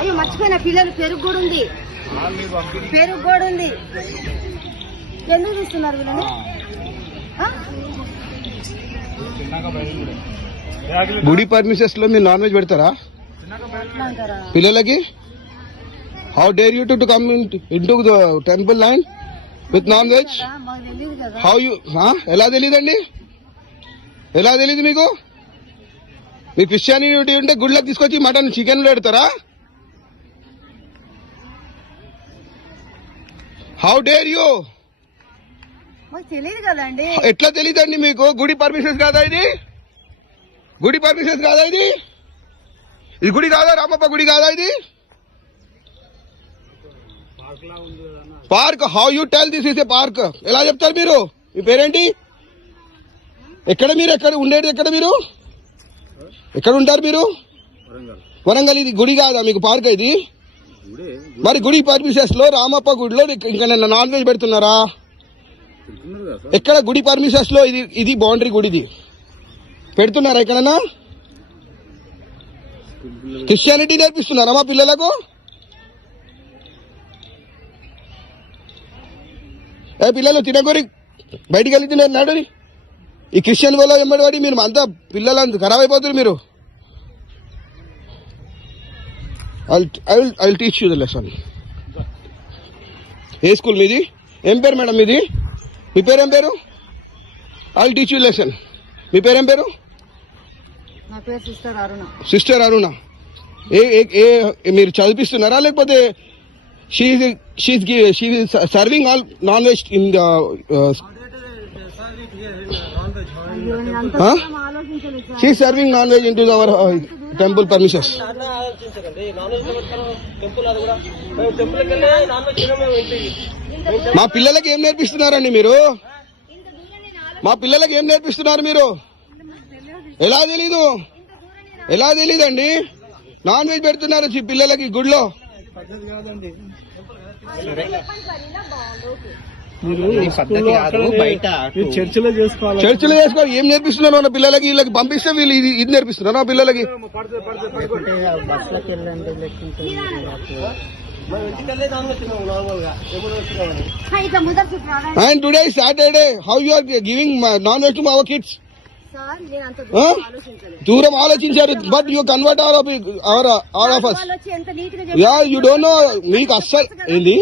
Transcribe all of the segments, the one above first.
అయ్యో మర్చిపోయిన పిల్లలు పెరుగు కూడా ఉంది. పెరుగు కూడా ఉంది. ఎందుకు తీస్తున్నారు వీళ్ళని? గుడి పర్మిషన్స్లో మీరు నాన్ వెజ్ పెడతారా పిల్లలకి? How dare you to come in to the temple line with non veg how you ఎలా తెలియదండి ఎలా తెలియదు మీకు? మీ క్రిస్టియానిటీ ఉంటే గుళ్ళకి తీసుకొచ్చి మటన్ చికెన్ పెడతారా? హౌ డేర్ యూ తెలియదు కదండి. ఎట్లా తెలియదండి మీకు? గుడి పర్మిషన్స్ కాదా ఇది? గుడి పర్మిషన్స్ కాదా ఇది? ఇది గుడి కాదా? రామప్ప గుడి కాదా ఇది? Park how you tell this is a park ఎలా చెప్తారు మీరు? మీ పేరేంటి? ఎక్కడ మీరు? ఎక్కడ ఉండేది ఎక్కడ మీరు? ఎక్కడ ఉంటారు మీరు? వరంగల్. ఇది గుడి కాదా? మీకు పార్క్ ఇది? మరి గుడి పర్మిషన్స్లో రామప్ప గుడిలో ఇంకా నిన్న నాన్ వెజ్ పెడుతున్నారా? ఎక్కడ గుడి పర్మిషన్స్లో ఇది ఇది బౌండరీ గుడిది పెడుతున్నారా ఎక్కడన్నా? క్రిస్టియానిటీ నేర్పిస్తున్నారా మా పిల్లలకు? ఏ పిల్లలు తినగొరి బయటికి వెళ్ళి తినే నడుని ఈ క్రిస్టియన్ వల్ల వెంబడి పడి మీరు అంతా పిల్లలు ఖరాబ్ అయిపోతారు మీరు. I will teach you the lesson A school మీది? ఏం పేరు మేడం మీది? మీ పేరు ఏం పేరు? I will teach you lesson మీ పేరు ఏం పేరు? సిస్టర్ అరుణ. సిస్టర్ అరుణ. ఏ ఏ- ఏ మీరు చదివిస్తున్నారా? లేకపోతే she she serving all non veg in the she serving non veg in to our temple permissions మా పిల్లలకి ఏం నేర్పిస్తున్నారండి మీరు? మా పిల్లలకి ఏం నేర్పిస్తున్నారు మీరు? ఎలా తెలీదు? ఎలా తెలీదండి? నాన్ వెజ్ పెడుతున్నారు చి- పిల్లలకి గుడిలో చర్చిలో చేసుకోవాలి చర్చిలో చేసుకో ఏం నేర్పిస్తున్నారు మన పిల్లలకి? వీళ్ళకి పంపిస్తే వీళ్ళు ఇది ఇది నేర్పిస్తున్నారు మా పిల్లలకి. And today Saturday how you are giving non veg to our kids sir నేను అంత ఆ? దూరం ఆలోచించారు but you convert all of our all of us yeah you don't know మీకు అస్సలు ఏంది?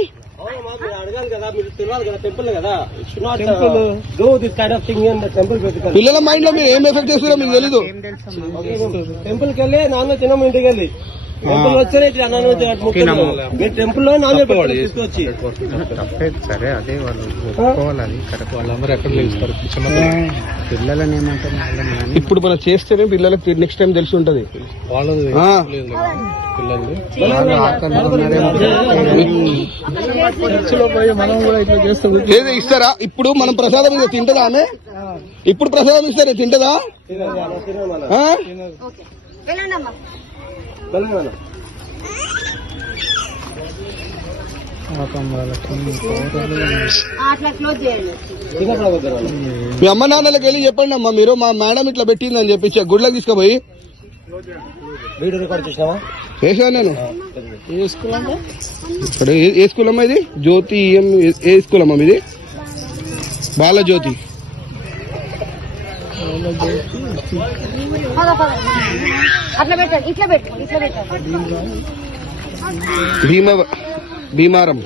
పిల్లల మైండ్లో మీరు ఏం ఎఫెక్ట్ చేస్తారో మీకు తెలీదు. టెంపుల్కి వెళ్ళి నాన్ వెజ్ తినము ఇంటికి వెళ్ళి. టెంపుల్ సరే అదే వాళ్ళు ఒప్పుకోవాలి అది కరెక్ట్. వాళ్ళందరూ ఎక్కడ లేస్తారు పిల్లలని ఏమంటారు వాళ్ళని కానీ ఇప్పుడు మనం చేస్తేనే పిల్లలకి నెక్స్ట్ టైం తెలిసి ఉంటది. వాళ్ళది ఏదో ఇస్తారా? ఇప్పుడు మనం ప్రసాదం ఇక తింటదా ఆమె? ఇప్పుడు ప్రసాదం ఇస్తారా తింటదా ఆ? ఓకే వెళ్ళండి అమ్మా తెలంగాణ మీ అమ్మ నాన్నలకు వెళ్ళి చెప్పండి అమ్మా మీరు మా మేడం ఇట్లా పెట్టిందని చెప్పి గుడ్లకు తీసుకుపోయి. వీడియో రికార్డ్ చేసినావా? వేసాను నేను? ఇక్కడ ఏ- స్కూల్ అమ్మా ఇది? జ్యోతి ఏం ఏ స్కూల్ అమ్మా ఇది బాలజ్యోతి. పద అట్లా పెట్టండి ఇట్లా పెట్టండి ఇట్లా పెట్టండి. Bhima Bhimaram.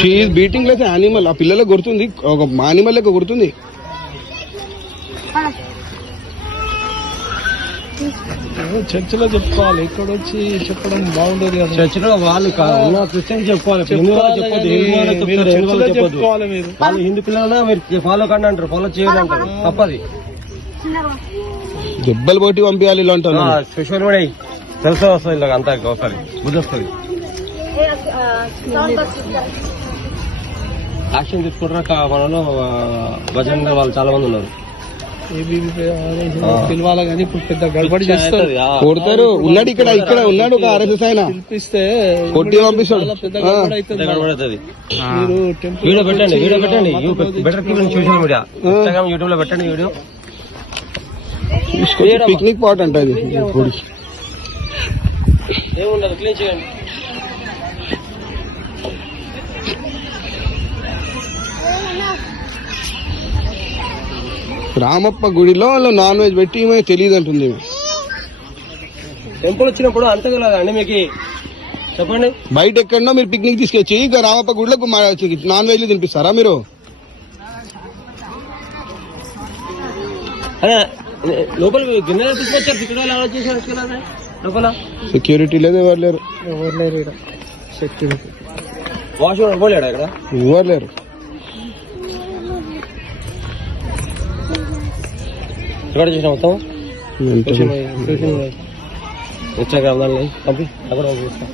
She beating less animal ఆ పిల్లలకు గుర్తుంది ఒక యానిమల్ లెక్క గుర్తుంది. చర్చిలో చెప్పుకోవాలి. ఇక్కడ వచ్చి చెప్పడం బాగుండదు కదా. చర్చిలో వాళ్ళు ఉన్న క్రిస్టియన్ చెప్పుకోవాలి. వాళ్ళు వాళ్ళు వాళ్ళు చెప్పుకోవాలి మీరు. వాళ్ళు హిందూ పిల్లలన్నా మీరు ఫాలో కండి అంటారు. ఫాలో చేయండి అంటారు. తప్పది. దెబ్బలు కొట్టి పంపించాలి ఇలా అంటారు. స్పెషల్ కూడా తెలుసు వస్తుంది ఇలా అంతా ఒకసారి. ఇస్తారా? యాక్షన్ తీసుకుంటారా మనలో భజన వాళ్ళు చాలా మంది ఉన్నారు. పిలవాలా కానీ ఇప్పుడు పెద్ద గడబడి చేస్తారు. కొడతారు. ఉన్నాడు ఇక్కడ ఇక్కడ ఉన్నాడు ఒక ఆర్ఎస్ఎస్ ఆయన. పిలిపిస్తే కొట్టి పంపిస్తాడు. పెద్ద ఆ. గడబడి అవుతుంది. మీరు టెంపుల్ వీడియో పెట్టండి వీడియో పెట్టండి. Better social media. ఇన్స్టాగ్రామ్ యూట్యూబ్లో పెట్టండి వీడియో. పిక్నిక్ పాట్ అంట ఏముండదు క్లీన్ చేయండి. రామప్ప గుడిలో వాళ్ళు నాన్ వెజ్ పెట్టి తెలియదు అంటుంది. టెంపుల్ వచ్చినప్పుడు అంతే అండి మీకు? చెప్పండి. బయట ఎక్కడో మీరు పిక్నిక్ తీసుకొచ్చి ఇక రామప్ప గుడిలో నాన్ వెజ్ తినిపిస్తారా మీరు? అదే లోపల తీసుకొచ్చారు ఇక్కడ వచ్చుకున్నారా లోపల? సెక్యూరిటీ లేదు ఎవరు లేరు. ఎవరు లేరు ఇక్కడ. సెక్యూరిటీ ఇక్కడ? ఎవరు లేరు. ఎక్కడ చూసిన మొత్తం. ఇన్స్టాగ్రామ్ దానిలో పంపి అక్కడ పంపిస్తా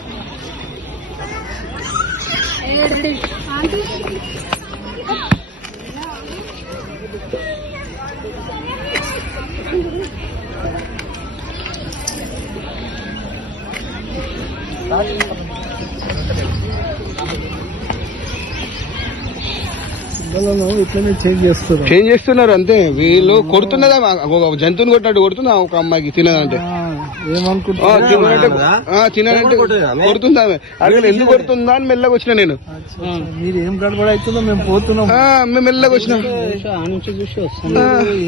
ఇట్లనే చేంజ్ చేస్తున్నారు. అంతే. వీళ్ళు కొడుతున్నదా? ఒక జంతువుని కొట్టినట్టు కొడుతుందా? ఒక అమ్మాయికి తినదంటే. ఏమనుకుంటున్నారు? ఆ, తిననంటే ఆ, తిననంటే కొడుతుందా అక్కడ ఎందుకు కొడుతుందా అని మెల్లగా వచ్చిన నేను. మీరు ఏం గడబడి అవుతుందో మేము పోతున్నాం. ఆ, మేము మెల్లగా వచ్చిన.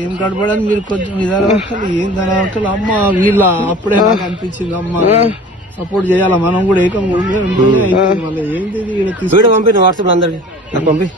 ఏం గడబడని మీరు కొంచెం అసలు ఏం దాని అమ్మ వీళ్ళ? అప్పుడే నాకు అనిపించింది అమ్మ. సపోర్ట్ చేయాలా? మనం కూడా ఏకం కూడా ఉండే ఉండే అయిపోయింది మళ్ళీ. ఏంటి ఇది ఈడ తీసుకు- వీడియో పంపి వాట్సాప్ అందరికి. నాకు పంపి.